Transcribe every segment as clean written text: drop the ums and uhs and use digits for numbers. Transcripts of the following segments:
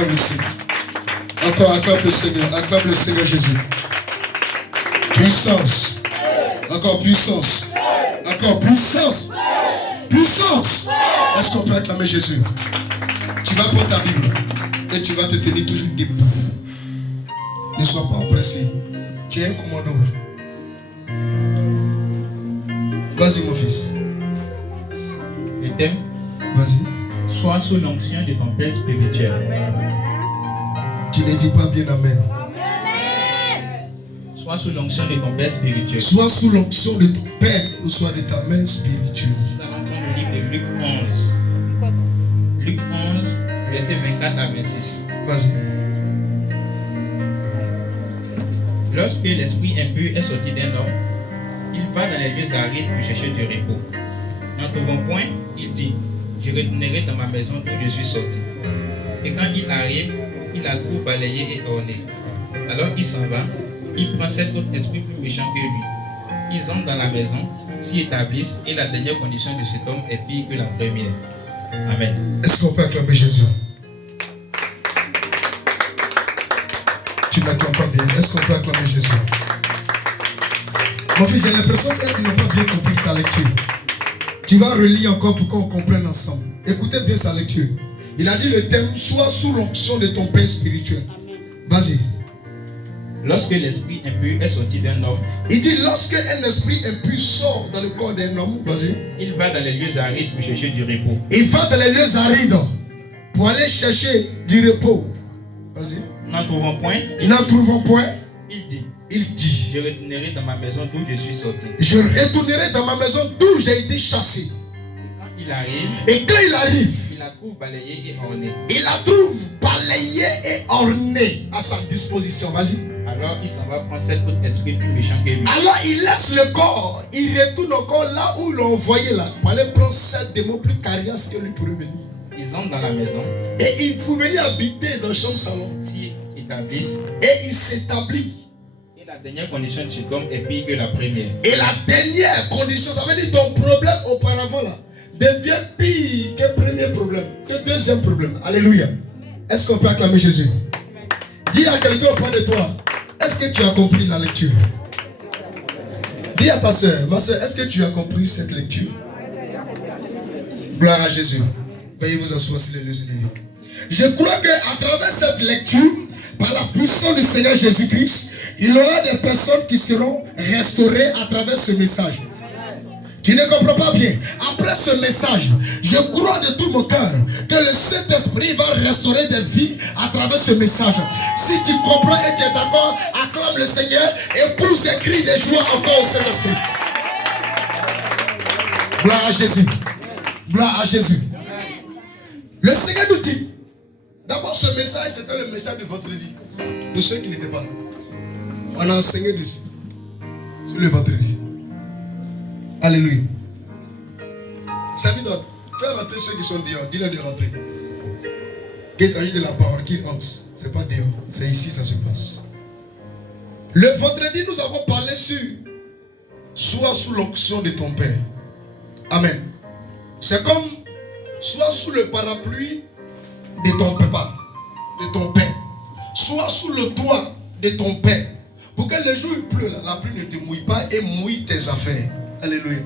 acclame le Seigneur. Encore, acclame le Seigneur. Acclame le Seigneur Jésus. Puissance. Encore puissance. Encore puissance. Puissance. Est-ce qu'on peut acclamer Jésus? Tu vas prendre ta Bible et tu vas te tenir toujours debout. Ne sois pas oppressé. Tu es un commando. Vas-y mon fils. Le thème. Vas-y. Sois sous l'onction de ton Père spirituel. Tu ne dis pas bien amen. Sois sous l'onction de ton Père spirituel. Sois sous l'onction de ton Père ou soit de ta main spirituelle. Nous allons prendre le livre de Luc 11. Luc 11, versets 24 à 26. Vas-y. Lorsque l'esprit impur est sorti d'un homme, il va dans les lieux arides pour chercher du repos. N'en trouvant point, il dit, je retournerai dans ma maison d'où je suis sorti. Et quand il arrive, il la trouve balayée et ornée. Alors il s'en va, il prend cet autre esprit plus méchant que lui. Ils entrent dans la maison, s'y établissent, et la dernière condition de cet homme est pire que la première. Amen. Est-ce qu'on peut acclamer Jésus? Tu n'acclames pas bien. Est-ce qu'on peut acclamer Jésus? Mon fils, j'ai l'impression qu'ils n'ont pas bien compris ta lecture. Tu vas relire encore pour qu'on comprenne ensemble. Écoutez bien sa lecture. Il a dit le thème, sois sous l'onction de ton Père spirituel. Vas-y. Lorsque l'esprit impur est sorti d'un homme, il dit lorsque un esprit impur sort dans le corps d'un homme, vas-y. Il va dans les lieux arides pour chercher du repos. Il va dans les lieux arides pour aller chercher du repos. Vas-y. N'en trouvant point, il dit, je retournerai dans ma maison d'où je suis sorti. Je retournerai dans ma maison d'où j'ai été chassé. Et quand il arrive, il la trouve balayée et ornée. Il la trouve balayée et ornée à sa disposition. Vas-y. Alors il s'en va prendre cet autre esprit plus méchant que lui. Alors il laisse le corps, il retourne encore là où il l'a envoyé là, pour aller prendre 7 démons plus cariaces que lui pour venir. Ils entrent dans la maison. Et il pouvait venir habiter dans le chambre salon. S'y établissent. Et il s'établit. Et la dernière condition de cet homme est pire que la première. Et la dernière condition, ça veut dire ton problème auparavant là devient pire que le premier problème, que le deuxième problème. Alléluia. Est-ce qu'on peut acclamer Jésus? Dis à quelqu'un auprès de toi, est-ce que tu as compris la lecture? Dis à ta soeur, ma soeur, est-ce que tu as compris cette lecture? Gloire à Jésus. Veuillez vous asseoir sur les yeux. Je crois qu'à travers cette lecture, par la puissance du Seigneur Jésus-Christ, il y aura des personnes qui seront restaurées à travers ce message. Tu ne comprends pas bien. Après ce message, je crois de tout mon cœur que le Saint-Esprit va restaurer des vies à travers ce message. Si tu comprends et tu es d'accord, acclame le Seigneur et pousse et crie de joie encore au Saint-Esprit. Gloire à Jésus. Gloire à Jésus. Le Seigneur nous dit, d'abord ce message, c'était le message de vendredi. De ceux qui n'étaient pas là. On a enseigné dessus. Sur le vendredi. Alléluia. Ça veut dire, fais rentrer ceux qui sont dehors. Dis-leur de rentrer. Qu'il s'agit de la parole qui entre. Ce n'est pas dehors. C'est ici ça se passe. Le vendredi, nous avons parlé sur sois sous l'onction de ton Père. Amen. C'est comme sois sous le parapluie de ton papa, de ton père. Sois sous le toit de ton père. Pour que le jour où il pleut, la pluie ne te mouille pas et mouille tes affaires. Alléluia.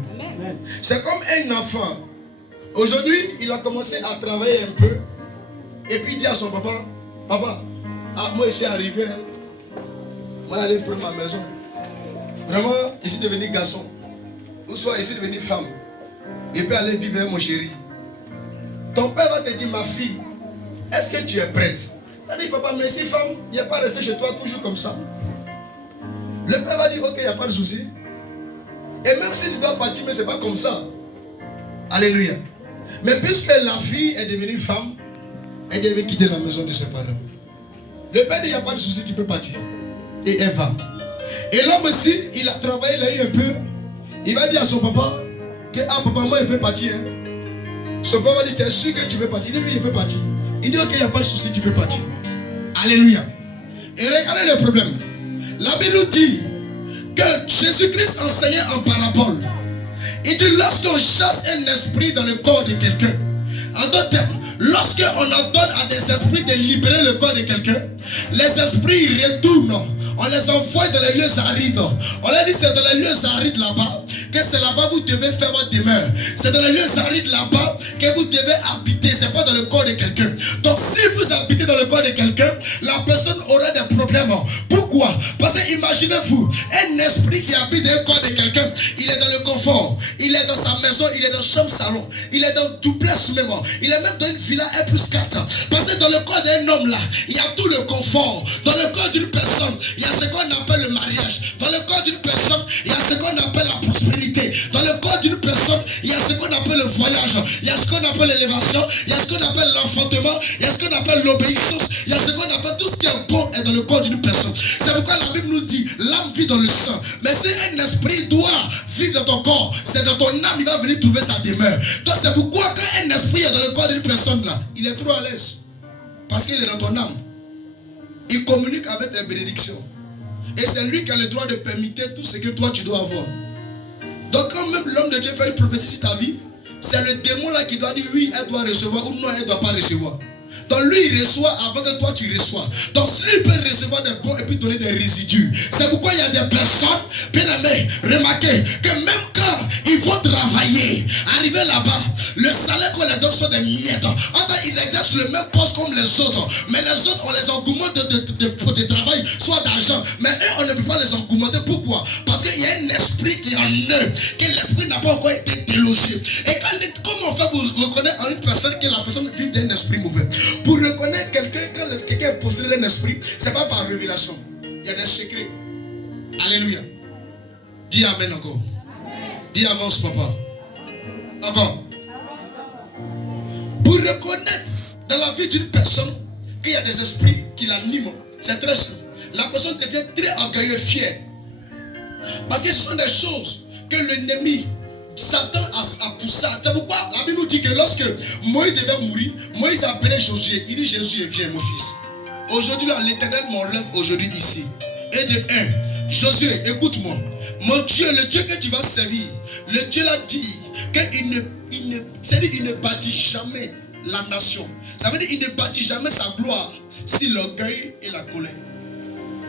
C'est comme un enfant. Aujourd'hui, il a commencé à travailler un peu. Et puis il dit à son papa, papa, moi je suis arrivé. Moi j'allais prendre ma maison. Vraiment, ici devenir garçon. Ou soit ici devenir femme. Et puis aller vivre avec mon chéri. Ton père va te dire, ma fille, est-ce que tu es prête? Il dit, papa, mais si femme, il n'y a pas resté chez toi toujours comme ça. Le père va dire, ok, il n'y a pas de souci. Et même si tu dois partir, mais ce n'est pas comme ça. Alléluia. Mais puisque la fille est devenue femme, elle devait quitter la maison de ses parents. Le père dit, il n'y a pas de souci, tu peux partir. Et elle va. Et l'homme aussi, il a travaillé, il a eu un peu. Il va dire à son papa, que papa, moi, il peut partir. Hein. Son papa va dire, tu es sûr que tu veux partir? Il dit, oui, il peut partir. Il dit, ok, il n'y a pas de souci, tu peux partir. Alléluia. Et regardez le problème. La Bible nous dit que Jésus-Christ enseignait en parabole. Il dit, lorsqu'on chasse un esprit dans le corps de quelqu'un, en d'autres termes, lorsqu'on ordonne à des esprits de libérer le corps de quelqu'un, les esprits retournent. On les envoie dans les lieux arides. On leur dit c'est dans les lieux arides là-bas que c'est là-bas que vous devez faire votre demeure. C'est dans les lieux arides là-bas que vous devez habiter. C'est pas dans le corps de quelqu'un. Donc si vous habitez dans le corps de quelqu'un, la personne aura des problèmes. Pourquoi? Parce que imaginez-vous, un esprit qui habite dans le corps de quelqu'un, il est dans le confort, il est dans sa maison, il est dans chambre salon, il est dans duplex même, il est même dans une villa 1+4. Parce que dans le corps d'un homme là, il y a tout le confort. Dans le corps d'une personne, il y a ce qu'on appelle le mariage. Dans le corps d'une personne, il y a ce qu'on appelle la prospérité. Dans le corps d'une personne, il y a ce qu'on appelle le voyage. Il y a ce qu'on appelle l'élévation. Il y a ce qu'on appelle l'enfantement. Il y a ce qu'on appelle l'obéissance. Il y a ce qu'on appelle tout ce qui est bon est dans le corps d'une personne. C'est pourquoi la Bible nous dit, l'âme vit dans le sang. Mais si un esprit doit vivre dans ton corps, c'est dans ton âme il va venir trouver sa demeure. Donc c'est pourquoi quand un esprit est dans le corps d'une personne là, il est trop à l'aise. Parce qu'il est dans ton âme. Il communique avec tes bénédictions. Et c'est lui qui a le droit de permettre tout ce que toi tu dois avoir. Donc quand même l'homme de Dieu fait une prophétie sur ta vie, c'est le démon là qui doit dire oui, elle doit recevoir ou non, elle ne doit pas recevoir. Donc lui il reçoit avant que toi tu reçois. Donc lui peut recevoir des bons et puis donner des résidus. C'est pourquoi il y a des personnes, bien aimés, remarquez que même quand ils vont travailler, arriver là-bas, le salaire qu'on les donne sont des miettes. Enfin, ils exercent le même poste comme les autres. Mais les autres, on les augmente de travail, soit d'argent. Mais eux, on ne peut pas les augmenter. Pourquoi? Parce qu'il y a un esprit qui est en eux, que l'esprit n'a pas encore été délogé. Et comment on fait pour reconnaître en une personne que la personne vit d'un esprit mauvais? Pour reconnaître quelqu'un, quand quelqu'un est possédé d'un esprit, ce n'est pas par révélation. Il y a des secrets. Alléluia. Dis amen encore. Amen. Dis avance, papa. Encore. Pour reconnaître dans la vie d'une personne qu'il y a des esprits qui l'animent, c'est très simple. La personne devient très orgueilleuse, fière. Parce que ce sont des choses que l'ennemi Satan a poussé. C'est pourquoi la Bible nous dit que lorsque Moïse devait mourir, Moïse a appelé Josué. Il dit Josué, viens mon fils. Aujourd'hui, l'Éternel m'enlève aujourd'hui ici. Et de un, Josué, écoute-moi. Mon Dieu, le Dieu que tu vas servir, le Dieu l'a dit qu'il ne bâtit jamais la nation. Ça veut dire qu'il ne bâtit jamais sa gloire si l'orgueil et la colère.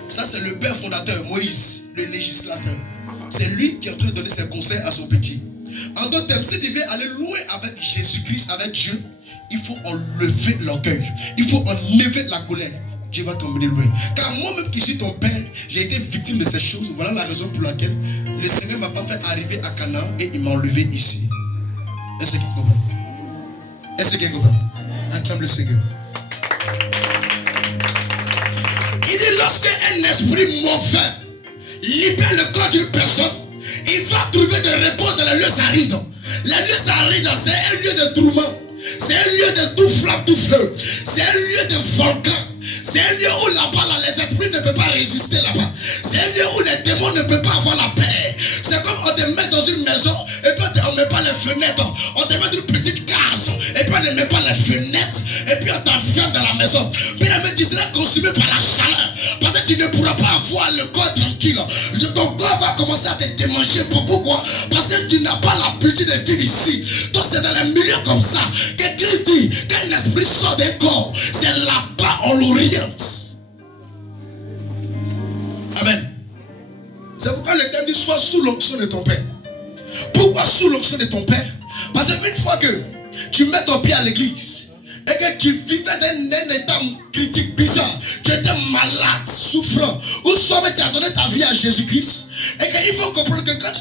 Ça, c'est le père fondateur, Moïse, le législateur. C'est lui qui est en train de donner ses conseils à son petit. En d'autres termes, si tu veux aller loin avec Jésus-Christ, avec Dieu, il faut enlever l'orgueil. Il faut enlever la colère. Dieu va t'emmener loin. Car moi-même qui suis ton père, j'ai été victime de ces choses. Voilà la raison pour laquelle le Seigneur ne m'a pas fait arriver à Canaan et il m'a enlevé ici. Est-ce qu'il comprend? Est-ce qu'il comprend? Acclame le Seigneur. Il dit lorsque un esprit mauvais libère le corps d'une personne, il va trouver de repos dans les lieux arides. Les lieux arides, c'est un lieu de tourment. C'est un lieu de tout flamme, tout feu. C'est un lieu de volcan. C'est un lieu où là-bas, les esprits ne peuvent pas résister là-bas. C'est un lieu où les démons ne peuvent pas avoir la paix. C'est comme on te met dans une maison et puis on ne met pas les fenêtres. On te met dans une petite case et puis on ne met pas les fenêtres et puis on t'enferme dans la maison. Puis tu seras consumé par la chaleur parce que tu ne pourras pas avoir le corps tranquille. Ton corps va commencer à te démanger. Pourquoi? Parce que tu n'as pas l'habitude de vivre ici. Donc c'est dans les milieux comme ça que Christ dit qu'un esprit sort des corps. C'est là-bas on l'oriente. Amen. C'est pourquoi le thème dit sois sous l'onction de ton Père. Pourquoi sous l'onction de ton Père? Parce qu'une fois que tu mets ton pied à l'église et que tu vivais d'un état critique bizarre, tu étais malade, souffrant, ou soit tu as donné ta vie à Jésus-Christ, et qu'il faut comprendre que quand